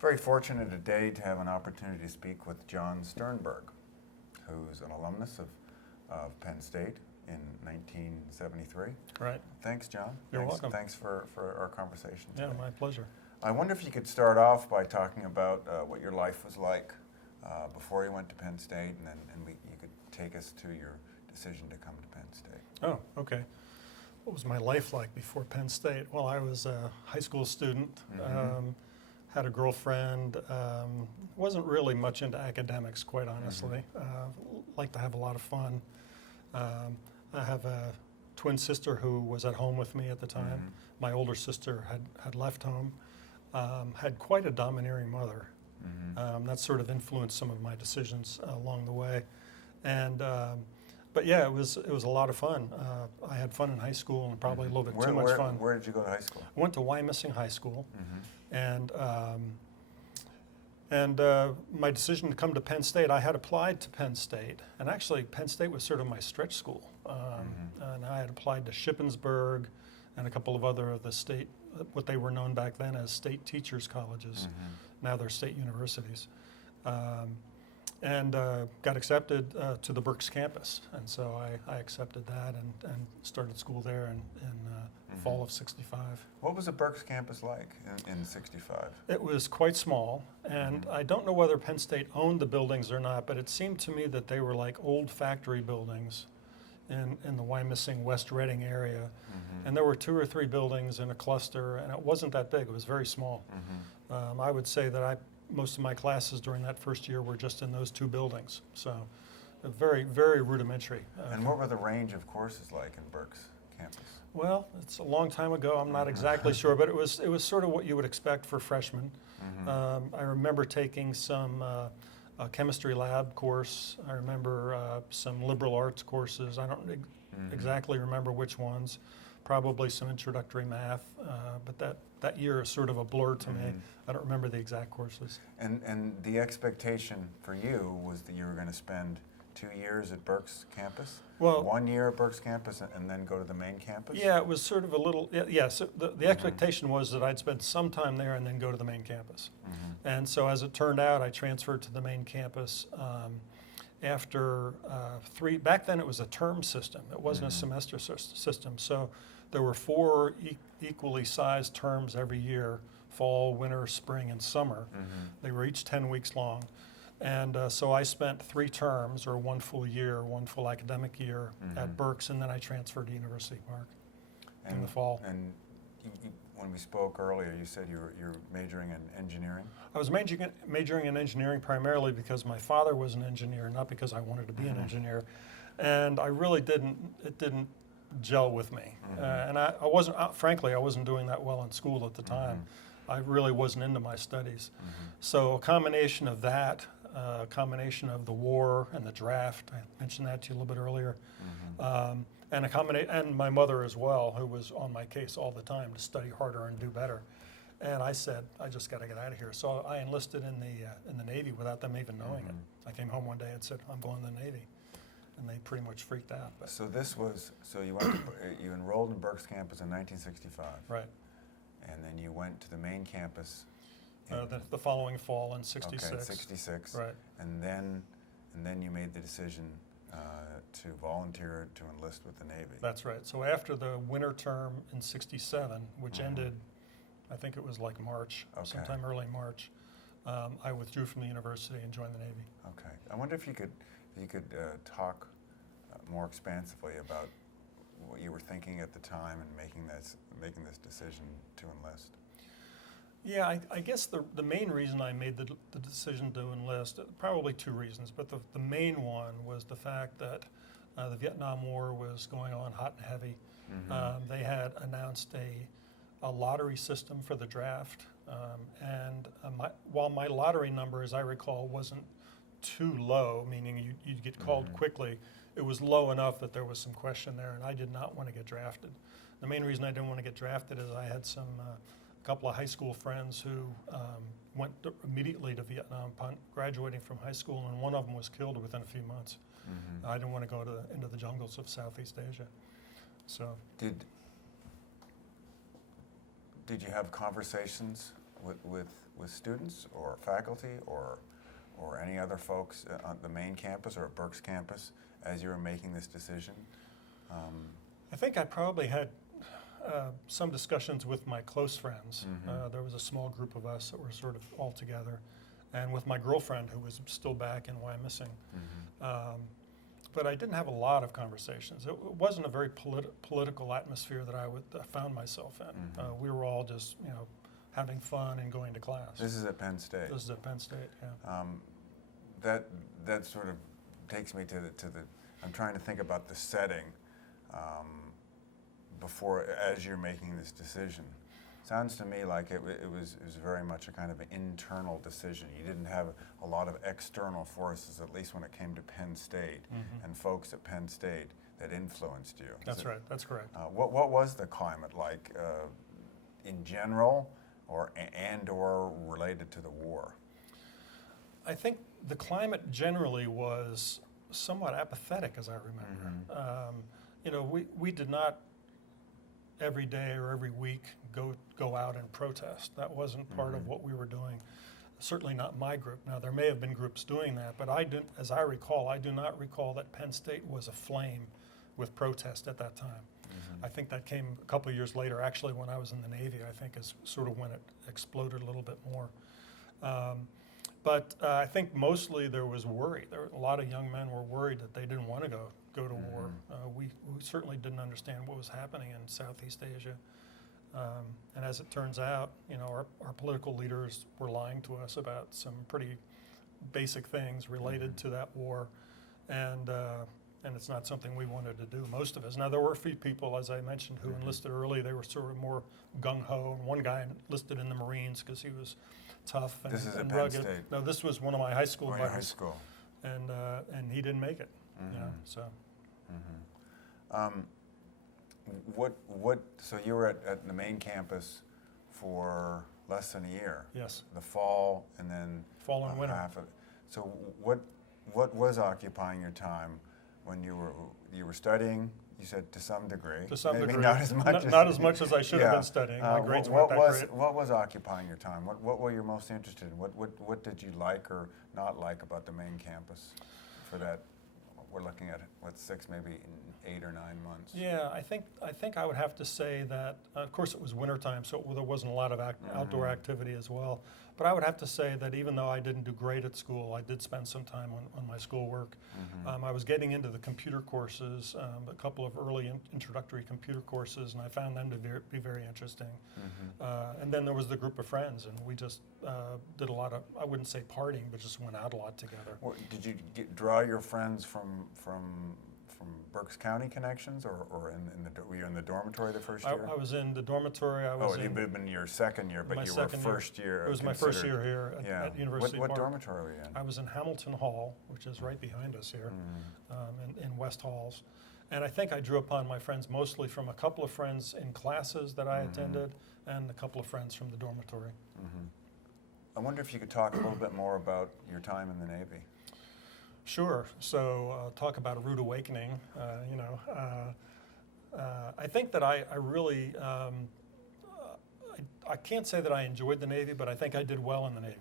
Very fortunate today to have an opportunity to speak with John SternBergh, who's an alumnus of Penn State in 1973. Right. Thanks, John. You're welcome. Thanks for our conversation today. Yeah, my pleasure. I wonder if you could start off by talking about what your life was like before you went to Penn State, and you could take us to your decision to come to Penn State. Oh, okay. What was my life like before Penn State? Well, I was a high school student, had a girlfriend, wasn't really much into academics, quite honestly. Liked to have a lot of fun. I have a twin sister who was at home with me at the time. My older sister had left home. Had quite a domineering mother. That sort of influenced some of my decisions along the way. And but yeah, it was a lot of fun. I had fun in high school, and probably a little bit too much fun. Where did you go to high school? I went to Wyomissing High School, and my decision to come to Penn State, I had applied to Penn State, and actually Penn State was sort of my stretch school. And I had applied to Shippensburg and a couple of other of the state, what they were known back then as state teachers colleges. Now they're state universities. And got accepted to the Berks campus. And so I accepted that and started school there in fall of '65. What was the Berks campus like in '65? It was quite small, and I don't know whether Penn State owned the buildings or not, but it seemed to me that they were like old factory buildings in the Wyomissing, West Reading area. And there were 2 or 3 buildings in a cluster, and it wasn't that big. It was very small. I would say that most of my classes during that first year were just in those 2 buildings. So very, very rudimentary. And what were the range of courses like in Berks campus? Well, it's a long time ago. I'm not exactly sure, but it was sort of what you would expect for freshmen. I remember taking some a chemistry lab course. I remember some liberal arts courses. I don't exactly remember which ones. Probably some introductory math, but that year is sort of a blur to me. I don't remember the exact courses. And the expectation for you was that you were going to spend 2 years at Berks campus? Well, 1 year at Berks campus and then go to the main campus? Yeah, it was sort of a little, yeah, so the expectation was that I'd spend some time there and then go to the main campus. And so as it turned out, I transferred to the main campus after back then it was a term system. It wasn't a semester system. So there were 4 equally sized terms every year: fall, winter, spring, and summer. They were each 10 weeks long. And so I spent 3 terms, or 1 full year, 1 full academic year at Berks, and then I transferred to University Park in the fall. And when we spoke earlier, you said you're majoring in engineering? I was majoring in engineering primarily because my father was an engineer, not because I wanted to be an engineer. And I really it didn't gel with me. And I wasn't, frankly, I wasn't doing that well in school at the time. I really wasn't into my studies. So a combination of that, a combination of the war and the draft, I mentioned that to you a little bit earlier, and my mother as well, who was on my case all the time to study harder and do better. And I said, I just got to get out of here. So I enlisted in the Navy without them even knowing it. I came home one day and said, I'm going to the Navy. And they pretty much freaked out. But. So you enrolled in Berks campus in 1965. Right. And then you went to the main campus. The following fall in '66. Okay, 66. Right. And then you made the decision to volunteer to enlist with the Navy. That's right. So after the winter term in '67, which ended, I think it was like March, sometime early March, I withdrew from the university and joined the Navy. Okay. I wonder if you could talk more expansively about what you were thinking at the time and making this decision to enlist. Yeah, I guess the main reason I made the decision to enlist, probably 2 reasons, but the main one was the fact that the Vietnam War was going on hot and heavy. They had announced a lottery system for the draft, and while my lottery number, as I recall, wasn't too low, meaning you'd get called quickly, it was low enough that there was some question there, and I did not want to get drafted. The main reason I didn't want to get drafted is I had a couple of high school friends who went immediately to Vietnam, graduating from high school, and one of them was killed within a few months. I didn't want to go into the jungles of Southeast Asia. So did you have conversations with with students or faculty or any other folks on the main campus or at Bergh's campus as you were making this decision? I think I probably had some discussions with my close friends. There was a small group of us that were sort of all together, and with my girlfriend who was still back in Wyomissing. But I didn't have a lot of conversations. It wasn't a very political atmosphere that I found myself in. We were all just, having fun and going to class. This is at Penn State. This is at Penn State, yeah. That sort of takes me to the. I'm trying to think about the setting as you're making this decision. Sounds to me like it was very much a kind of an internal decision. You didn't have a lot of external forces, at least when it came to Penn State and folks at Penn State that influenced you. That's right. That's correct. What was the climate like in general, or related to the war? I think the climate generally was somewhat apathetic, as I remember. We did not every day or every week go out and protest. That wasn't part of what we were doing. Certainly not my group. Now, there may have been groups doing that, but I do not recall that Penn State was aflame with protest at that time. I think that came a couple of years later, actually, when I was in the Navy, I think is sort of when it exploded a little bit more. But I think mostly there was worry. A lot of young men were worried that they didn't want to go to war. We certainly didn't understand what was happening in Southeast Asia. And as it turns out, our political leaders were lying to us about some pretty basic things related to that war. And it's not something we wanted to do, most of us. Now, there were a few people, as I mentioned, who enlisted early. They were sort of more gung-ho. One guy enlisted in the Marines because he was tough and, this is and at rugged. Penn State. No, this was one of my high school buddies. High school. And he didn't make it. So. So you were at the main campus for less than a year. Yes. The fall and then fall and winter. Half of it. So what was occupying your time when you were studying? You said to some degree. To some Maybe degree. Not as much. Not as much as I should have been studying. My grades weren't that great. What was occupying your time? What were you most interested in? What did you like or not like about the main campus for that? We're looking at 6, maybe 8 or 9 months. Yeah, I think I would have to say that. Of course, it was wintertime, so there wasn't a lot of outdoor activity as well. But I would have to say that even though I didn't do great at school, I did spend some time on my schoolwork. I was getting into the computer courses, a couple of early introductory computer courses, and I found them to be very interesting. And then there was the group of friends, and we just did a lot of, I wouldn't say partying, but just went out a lot together. Did you draw your friends from Berks County connections, or were you in the dormitory the first year? I was in the dormitory. It would have been your second year, but you were first year. It was my first year here at University of What Mark. dormitory were you in? I was in Hamilton Hall, which is right behind us here, in West Halls. And I think I drew upon my friends mostly from a couple of friends in classes that I attended and a couple of friends from the dormitory. I wonder if you could talk a little bit more about your time in the Navy. Sure. So talk about a rude awakening. I think that I really, I can't say that I enjoyed the Navy, but I think I did well in the Navy.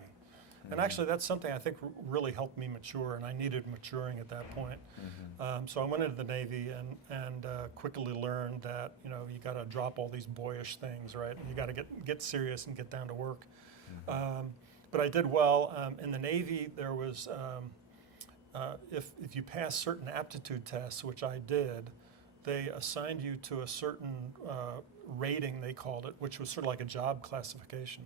And actually, that's something I think really helped me mature, and I needed maturing at that point. So I went into the Navy and quickly learned that you got to drop all these boyish things, right? You got to get serious and get down to work. But I did well in the Navy. There was if you pass certain aptitude tests, which I did, they assigned you to a certain rating, they called it, which was sort of like a job classification.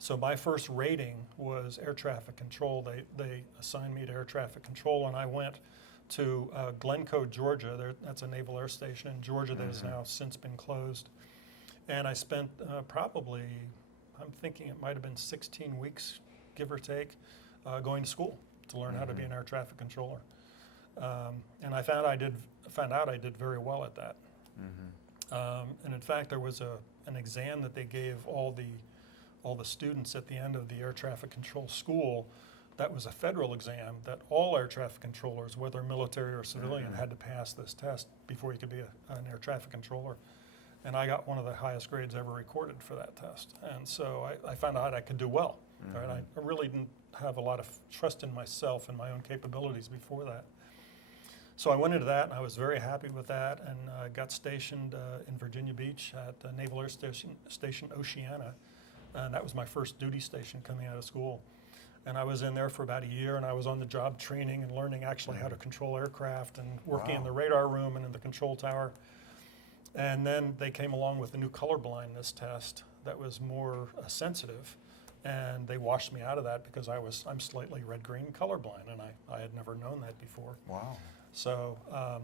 So my first rating was air traffic control. They assigned me to air traffic control, and I went to Glencoe, Georgia. That's a naval air station in Georgia that has now since been closed. And I spent probably, I'm thinking it might have been 16 weeks, give or take, going to school to learn how to be an air traffic controller. And I found out I did very well at that. And in fact, there was an exam that they gave all the students at the end of the air traffic control school. That was a federal exam that all air traffic controllers, whether military or civilian, had to pass this test before you could be an air traffic controller. And I got one of the highest grades ever recorded for that test. And so I found out I could do well. Right? I really didn't have a lot of trust in myself and my own capabilities before that. So I went into that, and I was very happy with that, and got stationed in Virginia Beach at Naval Air Station Oceana, and that was my first duty station coming out of school. And I was in there for about a year, and I was on the job training and learning actually how to control aircraft and working in the radar room and in the control tower. And then they came along with a new color blindness test that was more sensitive, and they washed me out of that because I'm slightly red-green colorblind, and I had never known that before. Wow. So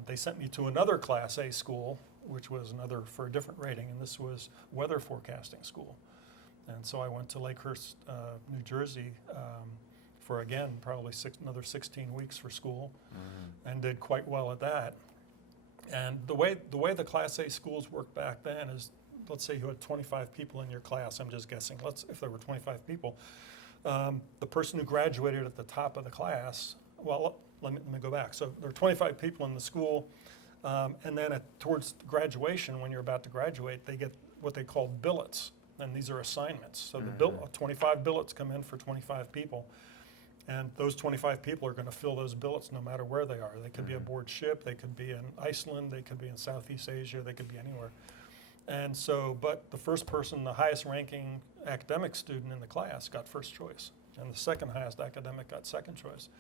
they sent me to another Class A school, which was another for a different rating, and this was weather forecasting school. And so I went to Lakehurst, New Jersey, for again probably another 16 weeks for school, and did quite well at that. And the way the Class A schools worked back then is, let's say you had 25 people in your class. I'm just guessing. If there were 25 people, the person who graduated at the top of the class. Well, let me go back. So there are 25 people in the school, and then towards graduation, when you're about to graduate, they get what they call billets, and these are assignments. So 25 billets come in for 25 people, and those 25 people are going to fill those billets no matter where they are. They could be aboard ship, they could be in Iceland, they could be in Southeast Asia, they could be anywhere. And so, but the first person, the highest ranking academic student in the class got first choice, and the second highest academic got second choice.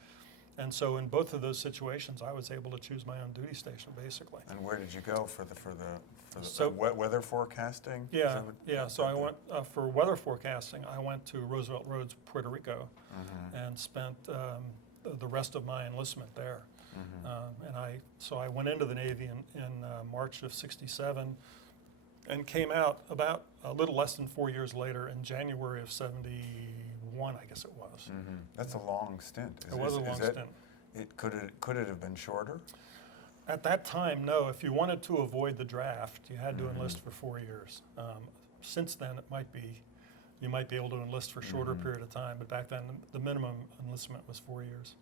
And so in both of those situations, I was able to choose my own duty station, basically. And where did you go for the So- weather forecasting? Yeah. So I went for weather forecasting. I went to Roosevelt Roads, Puerto Rico, and spent the rest of my enlistment there. So I went into the Navy in March of '67, and came out about a little less than 4 years later in January of '71, I guess it was. That's a long stint. It was a long stint. Could it have been shorter? At that time, no. If you wanted to avoid the draft, you had to enlist for 4 years. Since then, you might be able to enlist for a shorter period of time, but back then, the minimum enlistment was 4 years.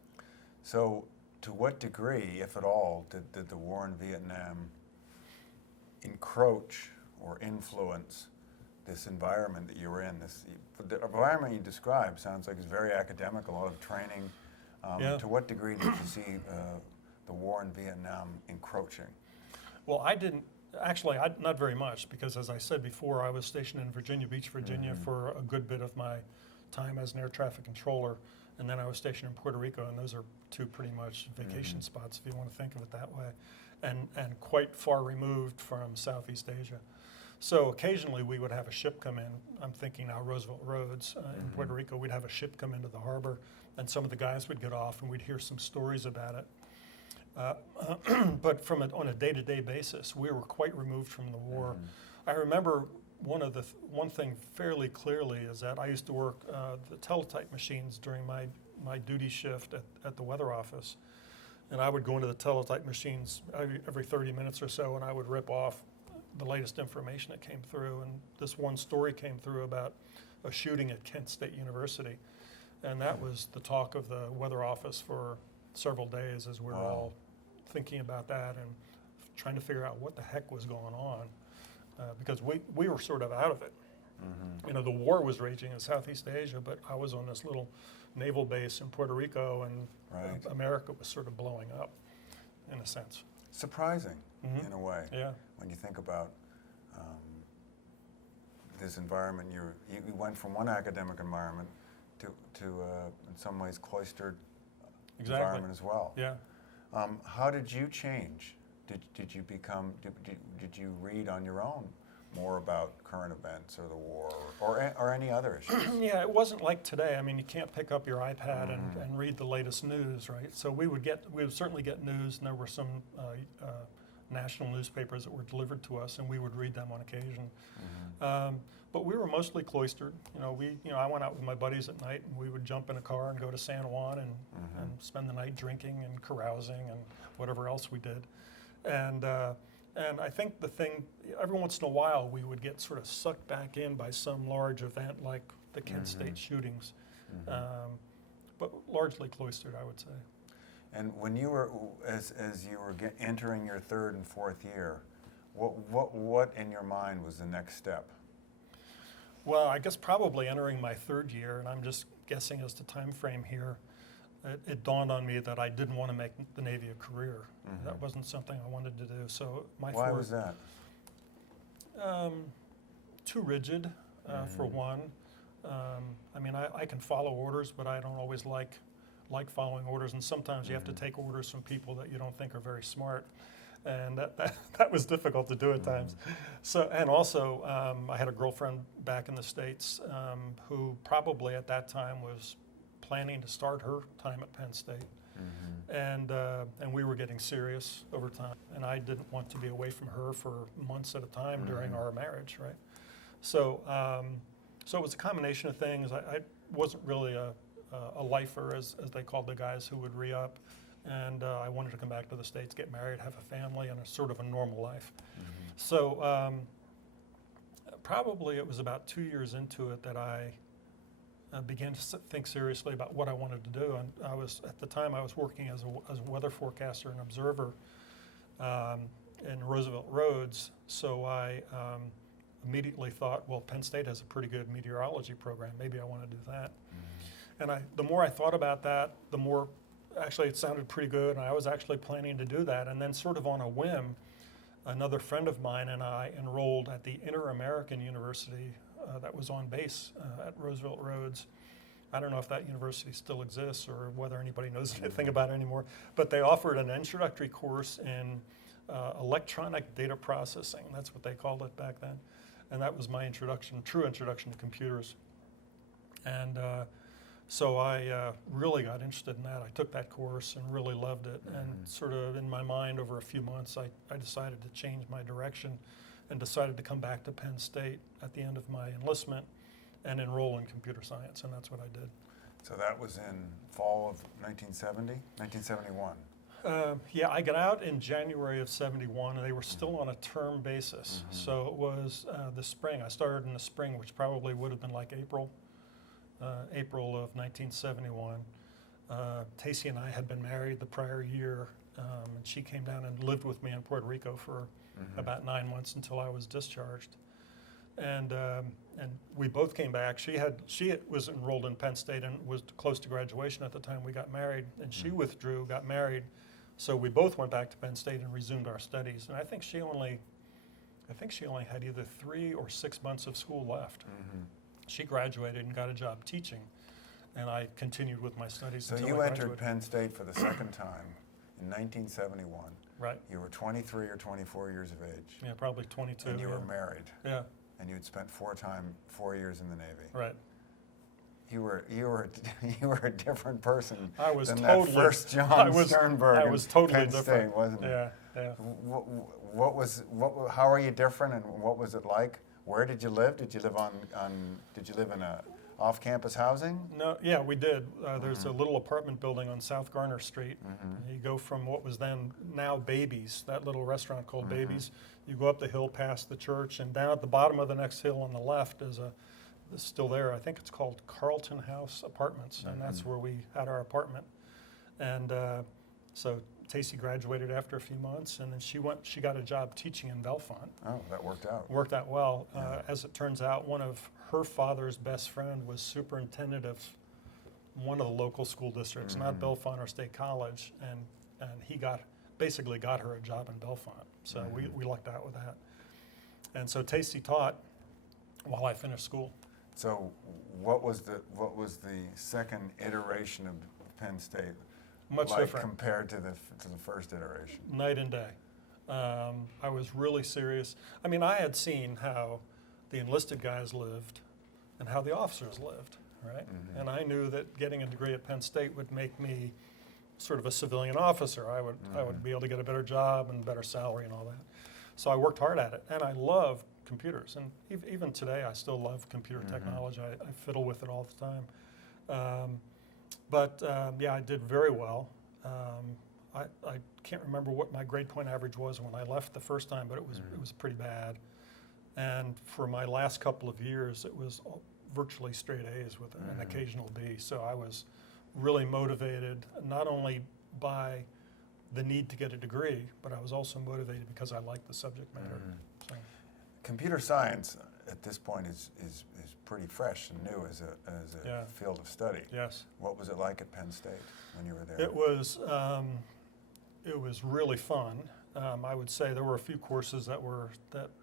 So, to what degree, if at all, did the war in Vietnam encroach or influence this environment that you were in? The environment you described sounds like it's very academic, a lot of training. To what degree did you see the war in Vietnam encroaching? Well, I didn't, actually, not very much, because as I said before, I was stationed in Virginia Beach, Virginia for a good bit of my time as an air traffic controller, and then I was stationed in Puerto Rico, and those are two pretty much vacation spots, if you want to think of it that way, and quite far removed from Southeast Asia. So occasionally we would have a ship come in. I'm thinking now Roosevelt Roads in Puerto Rico. We'd have a ship come into the harbor, and some of the guys would get off, and we'd hear some stories about it. But on a day-to-day basis, we were quite removed from the war. I remember one thing fairly clearly is that I used to work the teletype machines during my duty shift at the weather office, and I would go into the teletype machines every 30 minutes or so, and I would rip off the latest information that came through. And this one story came through about a shooting at Kent State University, and that was the talk of the weather office for several days as we were all thinking about that and trying to figure out what the heck was going on, because we were sort of out of it. You know, the war was raging in Southeast Asia, but I was on this little naval base in Puerto Rico, and America was sort of blowing up, in a sense. Surprising, in a way. Yeah. When you think about this environment, you went from one academic environment to in some ways cloistered environment as well. Yeah. How did you change? Did you read on your own more about current events or the war or any other issues? Yeah, it wasn't like today. I mean, you can't pick up your iPad and read the latest news, right? So we would certainly get news, and there were some national newspapers that were delivered to us, and we would read them on occasion. But we were mostly cloistered. I went out with my buddies at night, and we would jump in a car and go to San Juan and spend the night drinking and carousing and whatever else we did. And I think every once in a while, we would get sort of sucked back in by some large event like the Kent State shootings, but largely cloistered, I would say. And when you were, as you were entering your third and fourth year, what in your mind was the next step? Well, I guess probably entering my third year, and I'm just guessing as to time frame here, it dawned on me that I didn't want to make the Navy a career. That wasn't something I wanted to do. So Why was that? Too rigid, for one. I mean, I can follow orders, but I don't always like following orders, and sometimes you have to take orders from people that you don't think are very smart, and that was difficult to do at times. So, and also, I had a girlfriend back in the States who probably at that time was planning to start her time at Penn State, and we were getting serious over time, and I didn't want to be away from her for months at a time during our marriage, right? So, so it was a combination of things. I wasn't really a lifer, as they called the guys who would re-up, and I wanted to come back to the States, get married, have a family, and a sort of a normal life. So probably it was about 2 years into it that I began to think seriously about what I wanted to do. And at the time I was working as a weather forecaster and observer in Roosevelt Roads. So I immediately thought, well, Penn State has a pretty good meteorology program. Maybe I want to do that. And the more I thought about that, the more actually it sounded pretty good. And I was actually planning to do that. And then sort of on a whim, another friend of mine and I enrolled at the Inter-American University that was on base at Roosevelt Roads. I don't know if that university still exists or whether anybody knows anything about it anymore, but they offered an introductory course in electronic data processing. That's what they called it back then. And that was my introduction, true introduction to computers. And so I really got interested in that. I took that course and really loved it. And sort of in my mind over a few months, I decided to change my direction and decided to come back to Penn State at the end of my enlistment and enroll in computer science, and that's what I did. So that was in fall of 1970, 1971? Yeah, I got out in January of 71, and they were still on a term basis. So it was the spring. I started in the spring, which probably would have been like April of 1971. Tacey and I had been married the prior year, and she came down and lived with me in Puerto Rico for about 9 months until I was discharged. And we both came back. She was enrolled in Penn State and was close to graduation at the time we got married, and she withdrew, got married. So we both went back to Penn State and resumed our studies. And I think she only had either 3 or 6 months of school left. She graduated and got a job teaching, and I continued with my studies. So until you I entered graduated. Penn State for the second time in 1971. Right. You were 23 or 24 years of age. Yeah, probably 22. And you were yeah. married. Yeah. And you had spent 4 years in the Navy. Right. You were a different person I was than totally, that first John SternBergh I was totally Penn different. State, wasn't it? Yeah, yeah. How are you different, and what was it like? Where did you live? Did you live in a off-campus housing? No, yeah, we did. There's a little apartment building on South Garner Street. You go from what was then now Babies, that little restaurant called Babies. You go up the hill past the church, and down at the bottom of the next hill on the left is it's still there. I think it's called Carlton House Apartments, and that's where we had our apartment. And so Tacey graduated after a few months, and then she got a job teaching in Bellefonte. Oh, that worked out. Worked out well. As it turns out, one of her father's best friend was superintendent of one of the local school districts, not Bellefonte or State College, and he basically got her a job in Bellefonte. So we lucked out with that. And so Tacey taught while I finished school. So what was the second iteration of Penn State Much like different. compared to the first iteration? Night and day. I was really serious. I mean, I had seen how the enlisted guys lived and how the officers lived, right? And I knew that getting a degree at Penn State would make me sort of a civilian officer. I would be able to get a better job and better salary and all that. So I worked hard at it, and I love computers. And even today, I still love computer technology. I fiddle with it all the time. But yeah, I did very well. I can't remember what my grade point average was when I left the first time, but it was pretty bad. And for my last couple of years, it was virtually straight A's with an occasional B. So I was really motivated, not only by the need to get a degree, but I was also motivated because I liked the subject matter. So. Computer science, at this point is pretty fresh and new as a Yeah. field of study. Yes. What was it like at Penn State when you were there? It was really fun. I would say there were a few courses that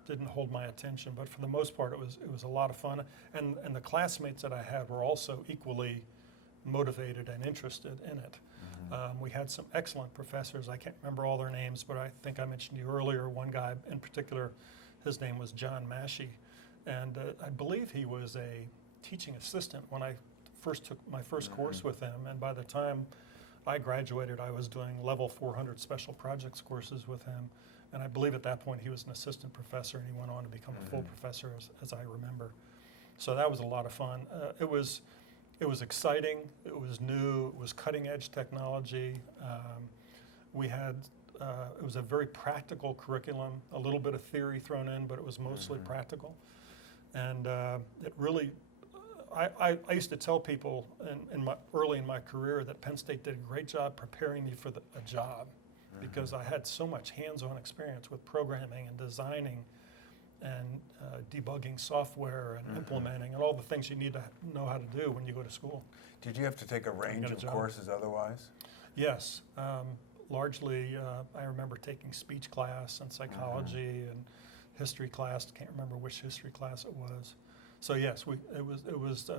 didn't hold my attention, but for the most part, it was a lot of fun. And the classmates that I had were also equally motivated and interested in it. We had some excellent professors. I can't remember all their names, but I think I mentioned you earlier. One guy in particular, his name was John Massey, and I believe he was a teaching assistant when I first took my first course with him. And by the time I graduated, I was doing level 400 special projects courses with him. And I believe at that point he was an assistant professor, and he went on to become a full professor, as I remember. So that was a lot of fun. It was exciting. It was new. It was cutting edge technology. It was a very practical curriculum, a little bit of theory thrown in, but it was mostly practical. And it really, I used to tell people early in my career that Penn State did a great job preparing me for a job, because I had so much hands-on experience with programming and designing and debugging software and implementing and all the things you need to know how to do when you go to school. Did you have to take a range of courses otherwise? Yes. Largely, I remember taking speech class and psychology and history class. Can't remember which history class it was. So yes, it was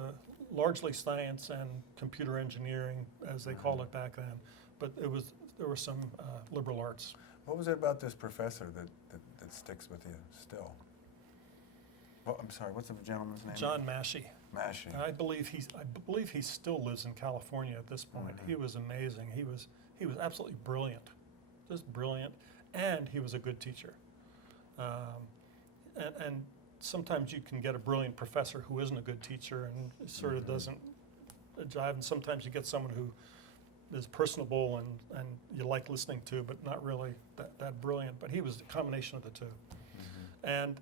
largely science and computer engineering, as they called it back then. But there were some liberal arts. What was it about this professor that sticks with you still? Well, I'm sorry, what's the gentleman's name? John Massey. Massey. I believe he still lives in California at this point. He was amazing. He was absolutely brilliant, just brilliant, and he was a good teacher. And sometimes you can get a brilliant professor who isn't a good teacher and sort of doesn't jive, and sometimes you get someone who is personable and you like listening to, but not really that brilliant. But he was a combination of the two. And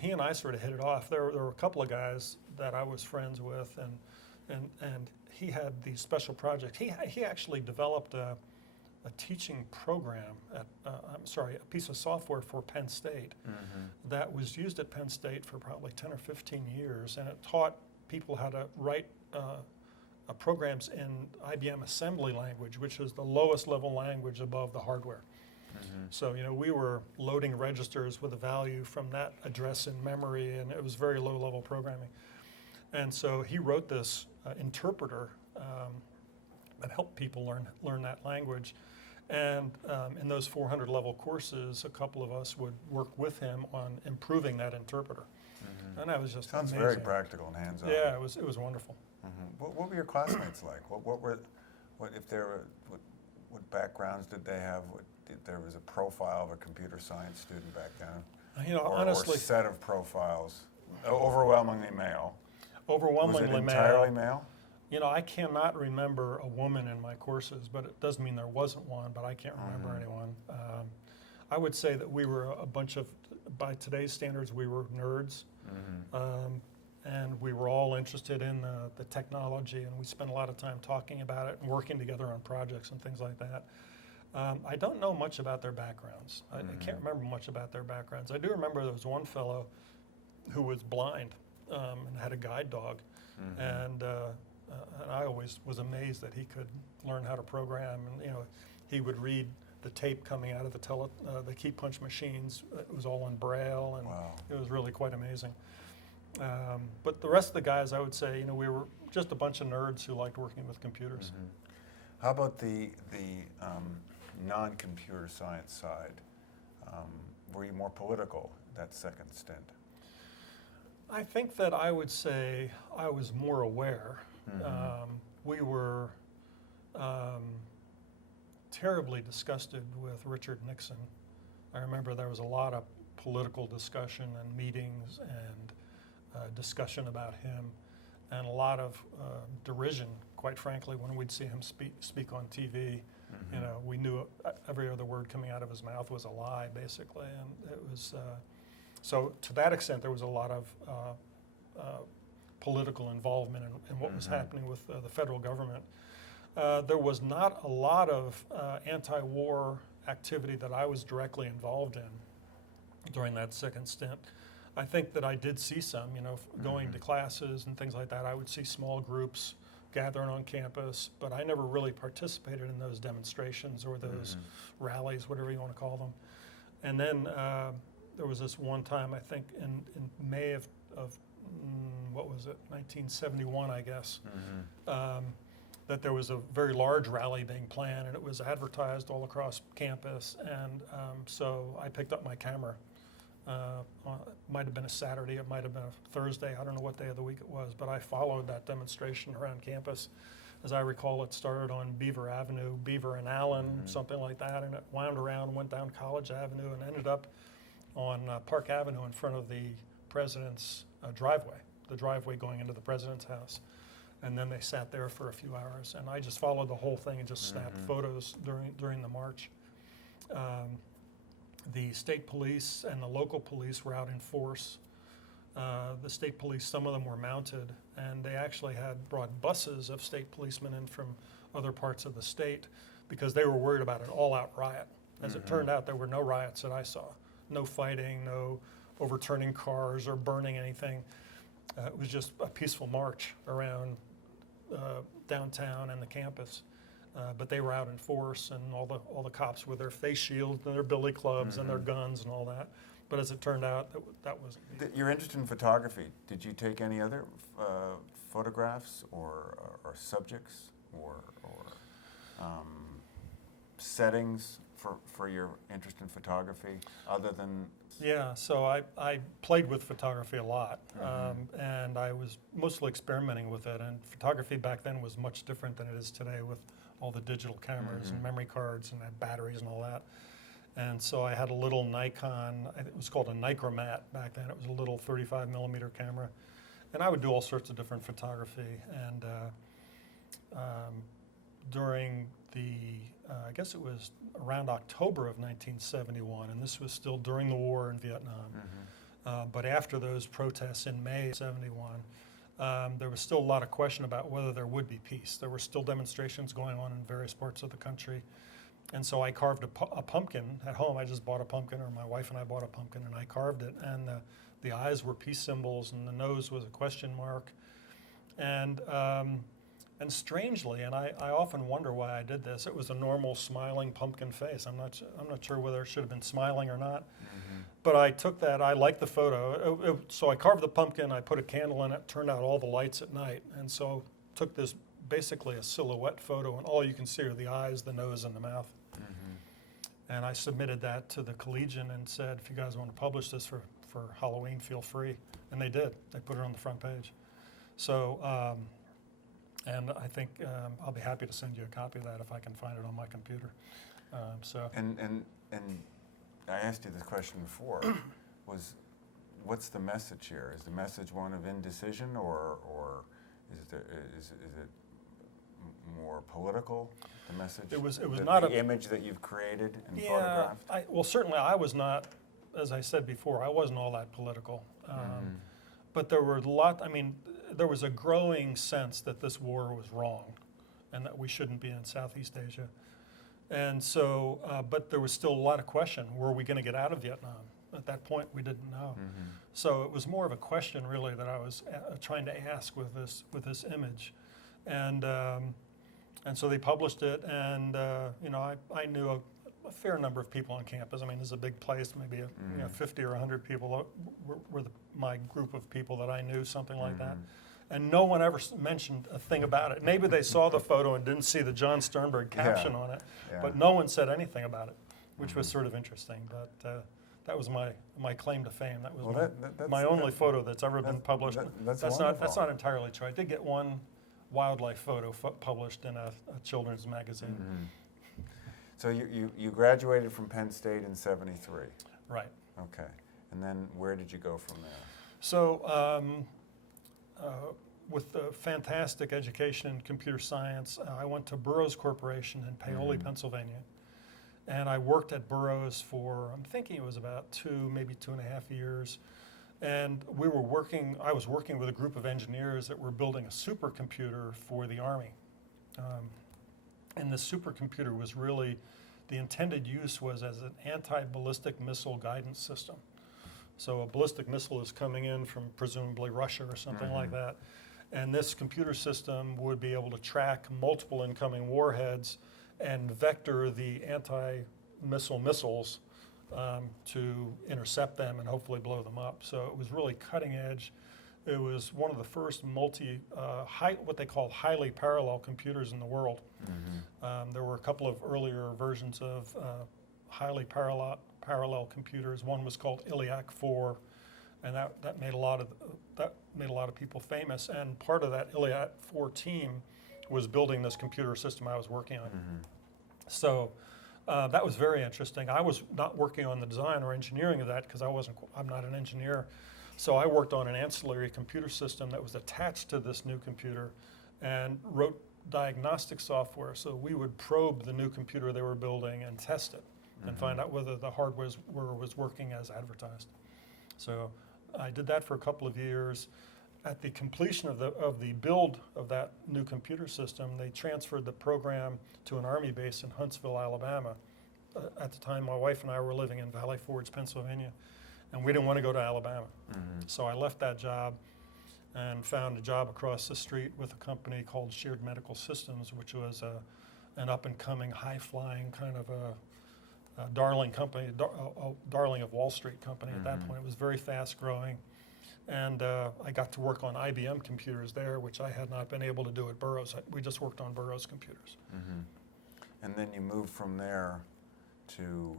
he and I sort of hit it off. There were a couple of guys that I was friends with, and he had these special projects. He actually developed a teaching program a piece of software for Penn State that was used at Penn State for probably 10 or 15 years, and it taught people how to write programs in IBM assembly language, which is the lowest level language above the hardware. So, we were loading registers with a value from that address in memory, and it was very low level programming. And so he wrote this interpreter that helped people learn that language. And in those 400 level courses, a couple of us would work with him on improving that interpreter. And that was just Sounds amazing. very practical and hands-on. Yeah, it was wonderful. What were your classmates like? What backgrounds did they have? There was a profile of a computer science student back then? Honestly, or a set of profiles, overwhelmingly male. Overwhelmingly Was it male. entirely male? I cannot remember a woman in my courses, but it doesn't mean there wasn't one, but I can't remember anyone. I would say that we were a bunch of, by today's standards, we were nerds. And we were all interested in the technology, and we spent a lot of time talking about it and working together on projects and things like that. I don't know much about their backgrounds. I can't remember much about their backgrounds. I do remember there was one fellow who was blind and had a guide dog, and I always was amazed that he could learn how to program. And he would read the tape coming out of the key punch machines. It was all in Braille, and it was really quite amazing. But the rest of the guys, I would say, we were just a bunch of nerds who liked working with computers. How about the non-computer science side? Were you more political that second stint? I think that I would say I was more aware. We were terribly disgusted with Richard Nixon. I remember there was a lot of political discussion and meetings and discussion about him, and a lot of derision, quite frankly, when we'd see him speak on TV. We knew every other word coming out of his mouth was a lie, basically, and it was so to that extent there was a lot of political involvement in what was happening with the federal government. There was not a lot of anti-war activity that I was directly involved in during that second stint. I think that I did see some, going to classes and things like that. I would see small groups gathering on campus, but I never really participated in those demonstrations or those rallies, whatever you want to call them. And then there was this one time, I think in May of what was it, 1971, I guess, that there was a very large rally being planned, and it was advertised all across campus. And so I picked up my camera. It might have been a Saturday, it might have been a Thursday, I don't know what day of the week it was, but I followed that demonstration around campus. As I recall, it started on Beaver Avenue, Beaver and Allen, something like that, and it wound around, went down College Avenue, and ended up on Park Avenue in front of the president's driveway, the driveway going into the president's house. And then they sat there for a few hours, and I just followed the whole thing and just snapped photos during the march. The state police and the local police were out in force. The state police, some of them were mounted, and they actually had brought buses of state policemen in from other parts of the state because they were worried about an all-out riot. As it turned out, there were no riots that I saw. No fighting, no overturning cars or burning anything. It was just a peaceful march around downtown and the campus. But they were out in force, and all the cops with their face shields and their billy clubs and their guns and all that. But as it turned out, that was... You're interested in photography. Did you take any other photographs or subjects or settings for your interest in photography other than... Yeah, so I played with photography a lot, and I was mostly experimenting with it. And photography back then was much different than it is today with all the digital cameras and memory cards and batteries and all that. And so I had a little Nikon, it was called a Nichromat back then. It was a little 35 millimeter camera. And I would do all sorts of different photography. And during the, I guess it was around October of 1971, and this was still during the war in Vietnam. But after those protests in May of 71, there was still a lot of question about whether there would be peace. There were still demonstrations going on in various parts of the country. And so I carved a pumpkin at home. I just bought a pumpkin, or my wife and I bought a pumpkin, and I carved it. And the eyes were peace symbols, and the nose was a question mark. And strangely, and I often wonder why I did this, it was a normal smiling pumpkin face. I'm not sure whether it should have been smiling or not. But I took that, I liked the photo. So I carved the pumpkin, I put a candle in it, turned out all the lights at night. And so took this, basically a silhouette photo, and all you can see are the eyes, the nose, and the mouth. And I submitted that to the Collegian and said, if you guys want to publish this for Halloween, feel free. And they did. They put it on the front page. So, and I think I'll be happy to send you a copy of that if I can find it on my computer. And I asked you this question before, what's the message here? Is the message one of indecision, or is it more political? The message. It was not the image that you've created and photographed. Well, certainly I was not, as I said before, I wasn't all that political. But there were there was a growing sense that this war was wrong, and that we shouldn't be in Southeast Asia. And so, but there was still a lot of question: were we going to get out of Vietnam? At that point, we didn't know. So it was more of a question, really, that I was trying to ask with this image, and so they published it, and I knew a fair number of people on campus. I mean, this is a big place, maybe 50 or 100 people were my group of people that I knew, something like that. And no one ever mentioned a thing about it. Maybe they saw the photo and didn't see the John SternBergh caption on it, but no one said anything about it, which was sort of interesting. But that was my claim to fame. That was my only photo that's ever been published. That's not entirely true. I did get one wildlife photo published in a children's magazine. So you graduated from Penn State in '73. Right. Okay. And then where did you go from there? So with the fantastic education in computer science, I went to Burroughs Corporation in Paoli, Pennsylvania. And I worked at Burroughs for, I'm thinking it was about maybe 2.5 years. And I was working with a group of engineers that were building a supercomputer for the Army. And the supercomputer was really, the intended use was as an anti-ballistic missile guidance system. So a ballistic missile is coming in from presumably Russia or something like that. And this computer system would be able to track multiple incoming warheads and vector the anti-missile missiles to intercept them and hopefully blow them up. So it was really cutting edge. It was one of the first what they call highly parallel computers in the world. There were a couple of earlier versions of highly parallel computers. One was called Iliac 4, and that made a lot of people famous. And part of that Iliac 4 team was building this computer system I was working on. So that was very interesting. I was not working on the design or engineering of that because I'm not an engineer. So I worked on an ancillary computer system that was attached to this new computer and wrote diagnostic software. So we would probe the new computer they were building and test it and find out whether the hardware was working as advertised. So I did that for a couple of years. At the completion of the build of that new computer system, they transferred the program to an Army base in Huntsville, Alabama. At the time, my wife and I were living in Valley Forge, Pennsylvania, and we didn't want to go to Alabama. So I left that job and found a job across the street with a company called Shared Medical Systems, which was an up-and-coming, high-flying kind of a darling company, a darling of Wall Street company at that point. It was very fast-growing. And I got to work on IBM computers there, which I had not been able to do at Burroughs. We just worked on Burroughs computers. And then you moved from there to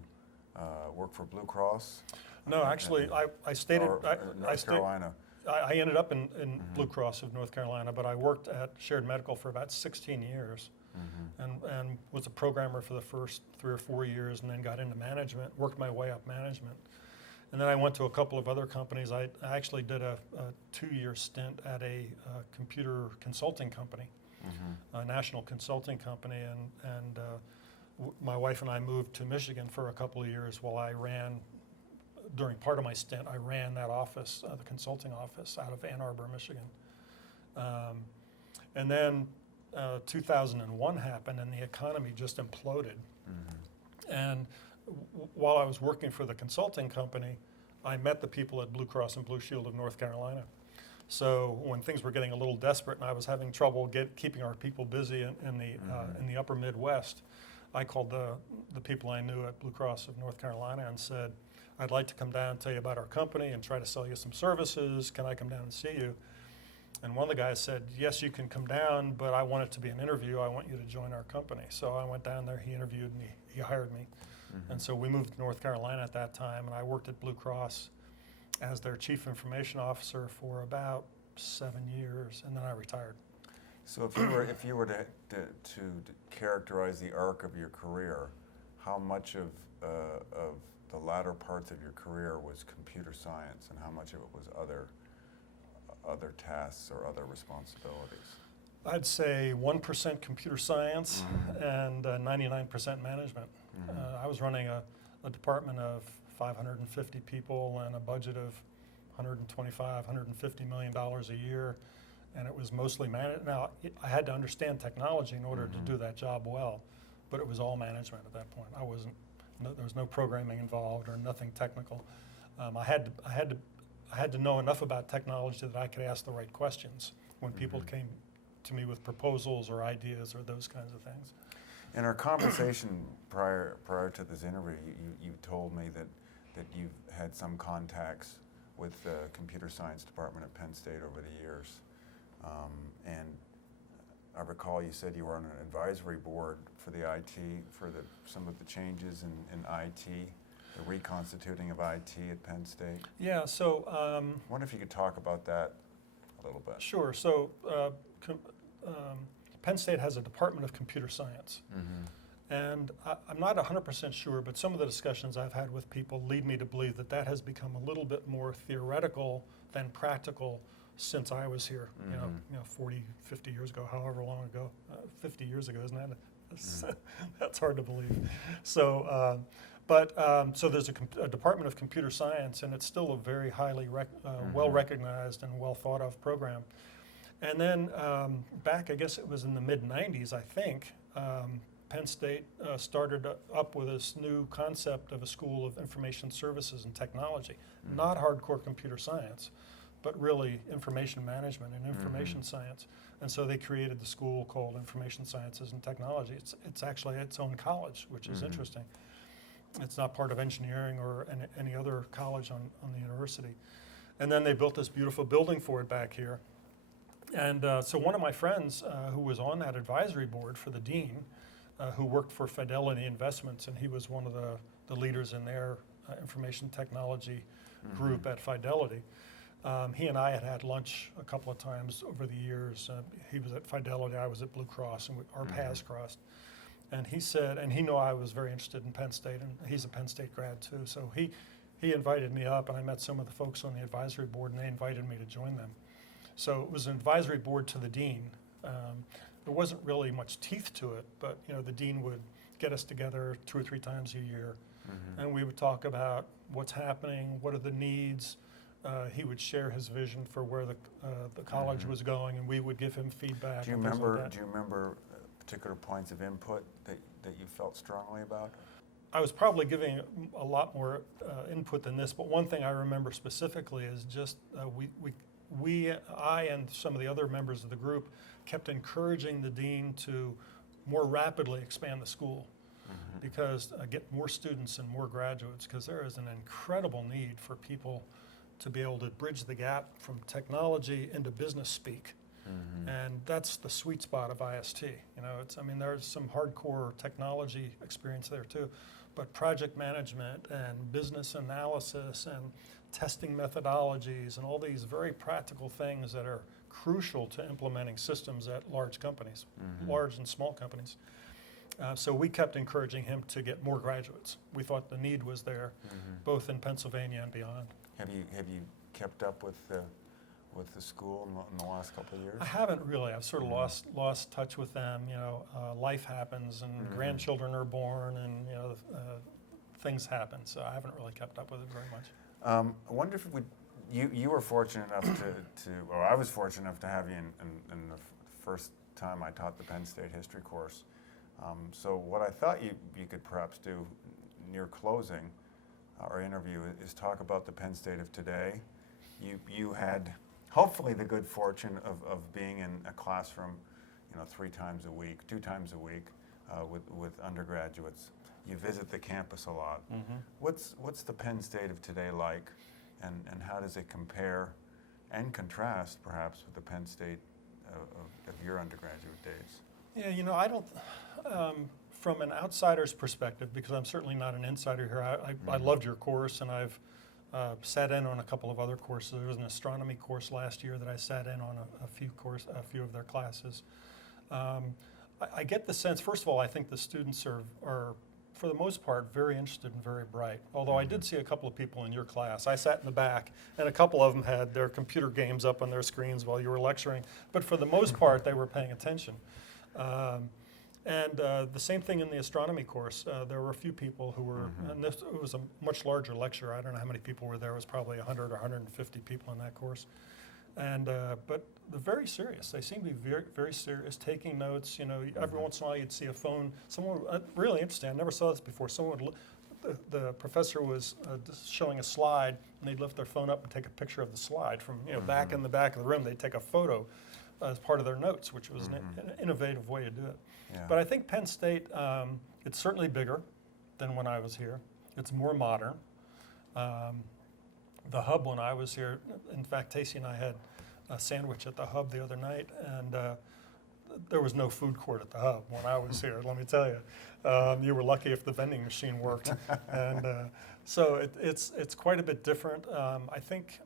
work for Blue Cross? No, actually, I stayed at North Carolina. I ended up in Blue Cross of North Carolina, but I worked at Shared Medical for about 16 years and was a programmer for the first 3 or 4 years, and then got into management, worked my way up management. And then I went to a couple of other companies. I actually did a 2-year stint at a computer consulting company, a national consulting company, and my wife and I moved to Michigan for a couple of years while I ran, during part of my stint, I ran that office, the consulting office out of Ann Arbor, Michigan. And then 2001 happened and the economy just imploded. And while I was working for the consulting company, I met the people at Blue Cross and Blue Shield of North Carolina. So when things were getting a little desperate and I was having trouble keeping our people busy in the upper Midwest, I called the people I knew at Blue Cross of North Carolina and said, I'd like to come down and tell you about our company and try to sell you some services. Can I come down and see you? And one of the guys said, yes, you can come down, but I want it to be an interview. I want you to join our company. So I went down there, he interviewed me, he hired me. And so we moved to North Carolina at that time, and I worked at Blue Cross as their chief information officer for about 7 years, and then I retired. So if you were to characterize the arc of your career, how much of the latter parts of your career was computer science, and how much of it was other tasks or other responsibilities? I'd say 1% computer science and 99% management. I was running a department of 550 people and a budget of $125, $150 million a year, and it was mostly managed. Now, I had to understand technology in order to do that job well, but it was all management at that point. There was no programming involved or nothing technical. I had to know enough about technology that I could ask the right questions when people came to me with proposals or ideas or those kinds of things. In our conversation prior to this interview, you told me that you've had some contacts with the computer science department at Penn State over the years. And I recall you said you were on an advisory board for the IT, for some of the changes in IT, the reconstituting of IT at Penn State. Yeah, so... I wonder if you could talk about that a little bit. Sure. So Penn State has a Department of Computer Science. And I'm not 100% sure, but some of the discussions I've had with people lead me to believe that has become a little bit more theoretical than practical since I was here, 40, 50 years ago, however long ago. 50 years ago, isn't that? That's hard to believe. So, so there's a Department of Computer Science, and it's still a very highly well-recognized and well-thought-of program. And then back, I guess it was in the mid-'90s, I think, Penn State started up with this new concept of a school of information services and technology, not hardcore computer science, but really information management and information science. And so they created the school called Information Sciences and Technology. It's actually its own college, which is interesting. It's not part of engineering or any other college on the university. And then they built this beautiful building for it back here. And so one of my friends who was on that advisory board for the dean, who worked for Fidelity Investments, and he was one of the leaders in their information technology group at Fidelity. He and I had lunch a couple of times over the years. He was at Fidelity, I was at Blue Cross, and our paths crossed. And he said, and he knew I was very interested in Penn State, and he's a Penn State grad too. So he invited me up, and I met some of the folks on the advisory board, and they invited me to join them. So it was an advisory board to the dean. There wasn't really much teeth to it, but the dean would get us together 2 or 3 times a year, and we would talk about what's happening, what are the needs. He would share his vision for where the college was going, and we would give him feedback. Do you remember particular points of input that you felt strongly about? I was probably giving a lot more input than this, but one thing I remember specifically is just I and some of the other members of the group kept encouraging the dean to more rapidly expand the school, because get more students and more graduates, because there is an incredible need for people to be able to bridge the gap from technology into business speak. And that's the sweet spot of IST. There's some hardcore technology experience there too, but project management and business analysis and testing methodologies and all these very practical things that are crucial to implementing systems at large companies, large and small companies. So we kept encouraging him to get more graduates. We thought the need was there, both in Pennsylvania and beyond. Have you kept up with the school in the last couple of years? I haven't really. I've sort of lost touch with them. Life happens, and grandchildren are born, and things happen. So I haven't really kept up with it very much. I wonder if you were fortunate enough or I was fortunate enough to have you in the first time I taught the Penn State history course. So what I thought you could perhaps do near closing our interview is talk about the Penn State of today. You had hopefully the good fortune of being in a classroom 3 times a week, 2 times a week with undergraduates. You visit the campus a lot. What's the Penn State of today like, and how does it compare and contrast perhaps with the Penn State of your undergraduate days? Yeah, I don't, from an outsider's perspective, because I'm certainly not an insider here, I loved your course, and I've sat in on a couple of other courses. There was an astronomy course last year that I sat in on a few of their classes. I get the sense, first of all, I think the students are for the most part very interested and very bright. Although I did see a couple of people in your class. I sat in the back, and a couple of them had their computer games up on their screens while you were lecturing. But for the most part, they were paying attention. And the same thing in the astronomy course. There were a few people who were, and it was a much larger lecture. I don't know how many people were there. It was probably 100 or 150 people in that course. And but they're very serious. They seem to be very, very serious, taking notes. Every once in a while you'd see a phone. Someone really interesting. I never saw this before. Someone would the professor was showing a slide, and they'd lift their phone up and take a picture of the slide from back in the back of the room. They'd take a photo as part of their notes, which was an innovative way to do it. Yeah. But I think Penn State, it's certainly bigger than when I was here. It's more modern. The hub when I was here, in fact, Tacey and I had a sandwich at the hub the other night, and there was no food court at the hub when I was here, let me tell you. You were lucky if the vending machine worked. And so it's quite a bit different. I think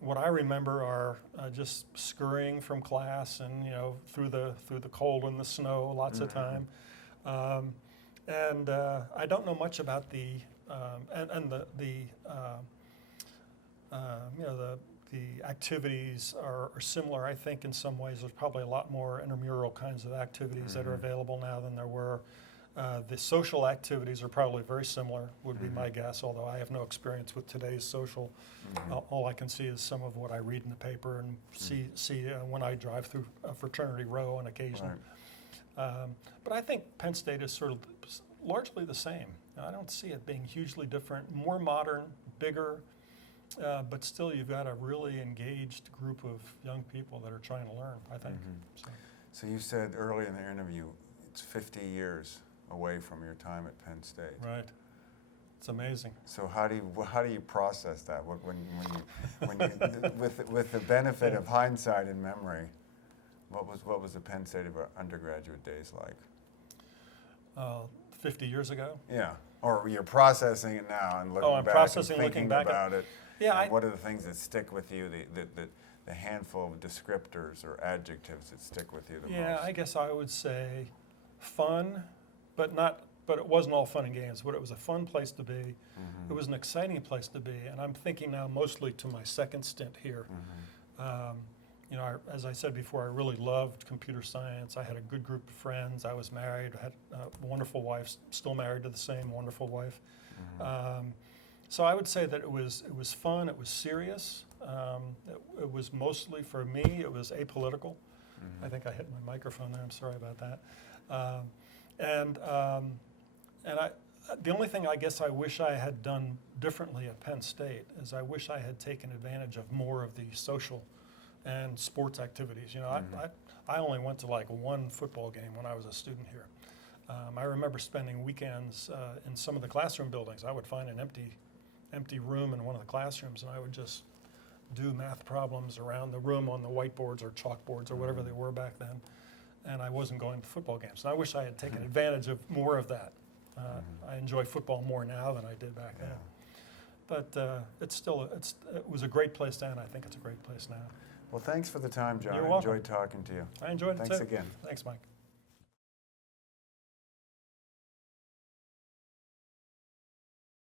what I remember are just scurrying from class and through the cold and the snow lots of time. And I don't know much about the activities are similar. I think in some ways there's probably a lot more intramural kinds of activities that are available now than there were. The social activities are probably very similar, would be my guess, although I have no experience with today's social. All I can see is some of what I read in the paper and see when I drive through Fraternity Row on occasion. But I think Penn State is sort of largely the same. I don't see it being hugely different, more modern, bigger, but still you've got a really engaged group of young people that are trying to learn, I think. So you said early in the interview, it's 50 years away from your time at Penn State. Right. It's amazing. So how do you process that with the benefit of hindsight and memory? What was the Penn State of our undergraduate days like? 50 years ago. Yeah. Or you're processing it now and looking I'm back processing, and thinking looking back about it. Yeah. And what are the things that stick with you? The handful of descriptors or adjectives that stick with you the most? Yeah, I guess I would say fun, but it wasn't all fun and games, but it was a fun place to be. It was an exciting place to be, and I'm thinking now mostly to my second stint here. You know, as I said before, I really loved computer science. I had a good group of friends. I was married, I had a wonderful wife, still married to the same wonderful wife. So I would say that it was fun, it was serious. It was mostly, for me, it was apolitical. I think I hit my microphone there, I'm sorry about that. The only thing I guess I wish I had done differently at Penn State is I wish I had taken advantage of more of the social and sports activities. You know, I only went to like one football game when I was a student here. I remember spending weekends in some of the classroom buildings. I would find an empty room in one of the classrooms, and I would just do math problems around the room on the whiteboards or chalkboards or whatever they were back then. And I wasn't going to football games. And I wish I had taken advantage of more of that. I enjoy football more now than I did back then. But it was a great place then. I think it's a great place now. Well, thanks for the time, John. You're I welcome. enjoyed talking to you. I enjoyed it too. Thanks again. Thanks, Mike.